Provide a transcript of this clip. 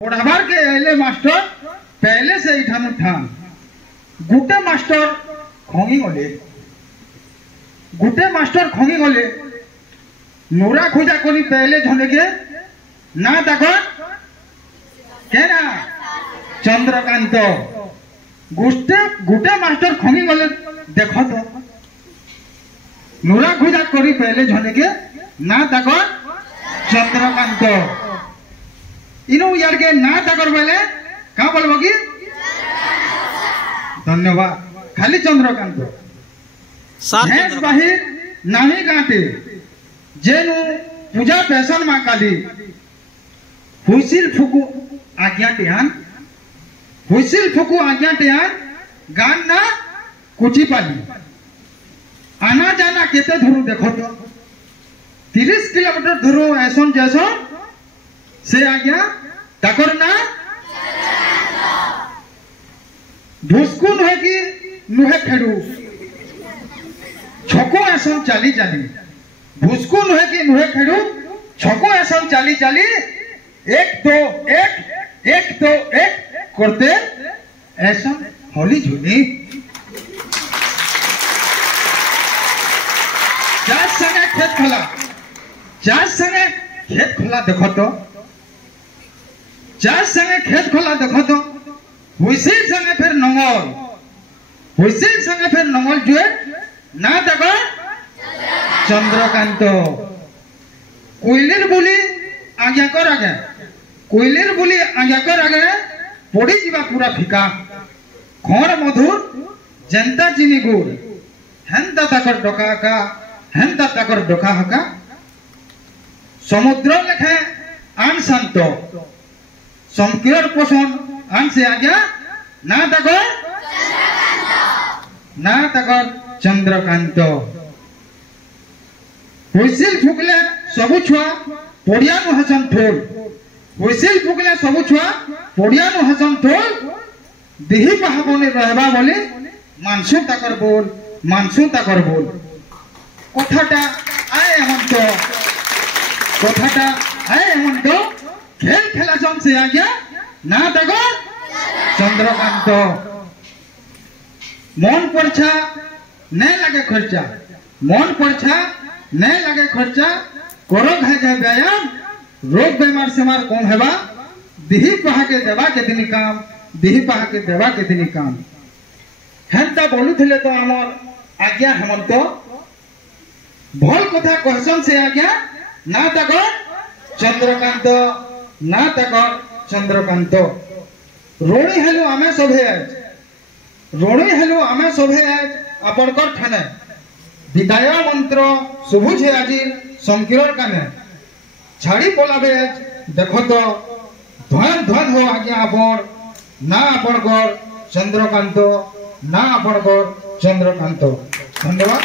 पढ़ाबार के अले मास्टर पहले से इठान ठान गुटे मास्टर खंगी गले नोरा खोजा करी पहले झने के ना तक के ना चंद्रकांत गुटे मास्टर खंगी गले देख तो नोरा खोजा करी पहले झने के ना तक चंद्रकांत इनो यार के ना तकर बेले का बोलबो की धन्यवाद खाली चंद्रकांत हेस बाहिर नामी गांटे जेनु पूजा पैसन मा काली हुइसिल फुकु आज्ञा टेहान गान ना कुची पाली आना जाना केते धुरु देखो तो 30 किलोमीटर धुरु ऐसन जैसो से आज्ञा ताकर ना भुस्कुन है कि नुहे फेडू छको ऐसन चाली भुस्कुन है कि नुहे फेडू छको ऐसन चाली एक तो एक करते ऐसन होली झुली चार संगे खेत खोला देखो तो चार संगे खेत खोला देखो तो हुइसिल संगे फिर नंगल जुए ना देखो चंद्रकांत कोयलिर बुली आज्ञा कर आगे पड़ी जीवा पूरा फिका खर मधुर जनता चिनी गुड़ हेंता ताकर डका हका समुद्र लेखे आन शांत संकीर्ण पोषण आन से आज्ञा ना तकर चंद्रकांत हुइसिल फुकले सबु छुआ पड़ियानु हसन ठोल हुइसिल फुकले सबु छुआ पड़ियानु हसन ठोल दिही पाहाबने रहबा बोले मानसु ताकर बोल कथाटा आए हेमंत खेल खेला जन से आज्ञा ना तको चंद्रकांत मन परीक्षा नहीं लगे खर्चा करो घाय व्यायाम रोग बेमार सेमार कौन हेबा दिही पहा के देवा के दिनी काम हेंता बोलू थिले तो आमर आज्ञा हेमंत भल कथा कहसन से आज्ञा ना तको चंद्रकांत रोणी हेलो आमे सभे आपणकर ठाने विदाय मंत्र शुभु छे आज संकीर्ण काने छाड़ी पलाबे देखो तो धन हो आज्ञा आपण ना आपणकर चंद्रकांत धन्यवाद।